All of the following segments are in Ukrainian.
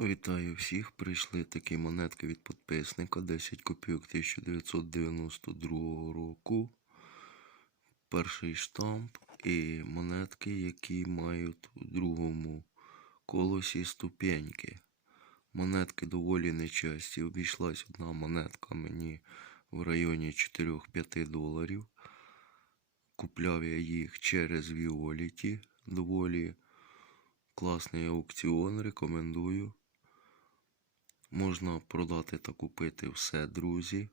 Вітаю всіх! Прийшли такі монетки від підписника 10 копійок 1992 року. Перший штамп і монетки, які мають у другому колосі ступеньки. Монетки доволі нечасті. Обійшлась одна монетка мені в районі 4-5 доларів. Купляв я їх через Віоліті. Доволі класний аукціон, рекомендую. Можна продати та купити все, друзі.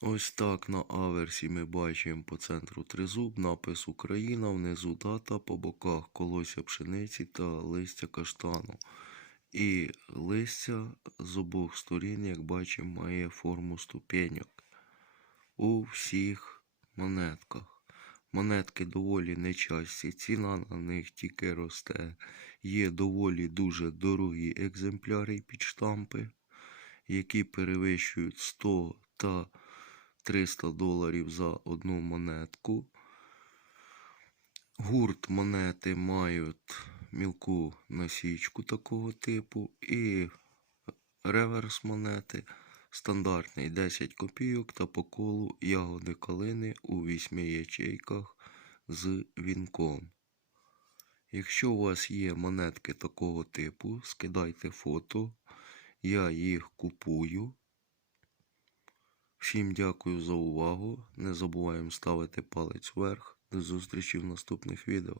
Ось так на аверсі ми бачимо по центру тризуб, напис Україна, внизу дата, по боках колося пшениці та листя каштану. І листя з обох сторін, як бачимо, має форму ступеньок у всіх монетках. Монетки доволі нечасті, ціна на них тільки росте. Є доволі дуже дорогі екземпляри під штампи, які перевищують 100 та 300 доларів за одну монетку. Гурт монети мають мілку насічку такого типу і реверс монети стандартний 10 копійок та по колу ягоди калини у 8 ячейках з вінком. Якщо у вас є монетки такого типу, скидайте фото, я їх купую. Всім дякую за увагу. Не забуваємо ставити палець вверх. До зустрічі в наступних відео.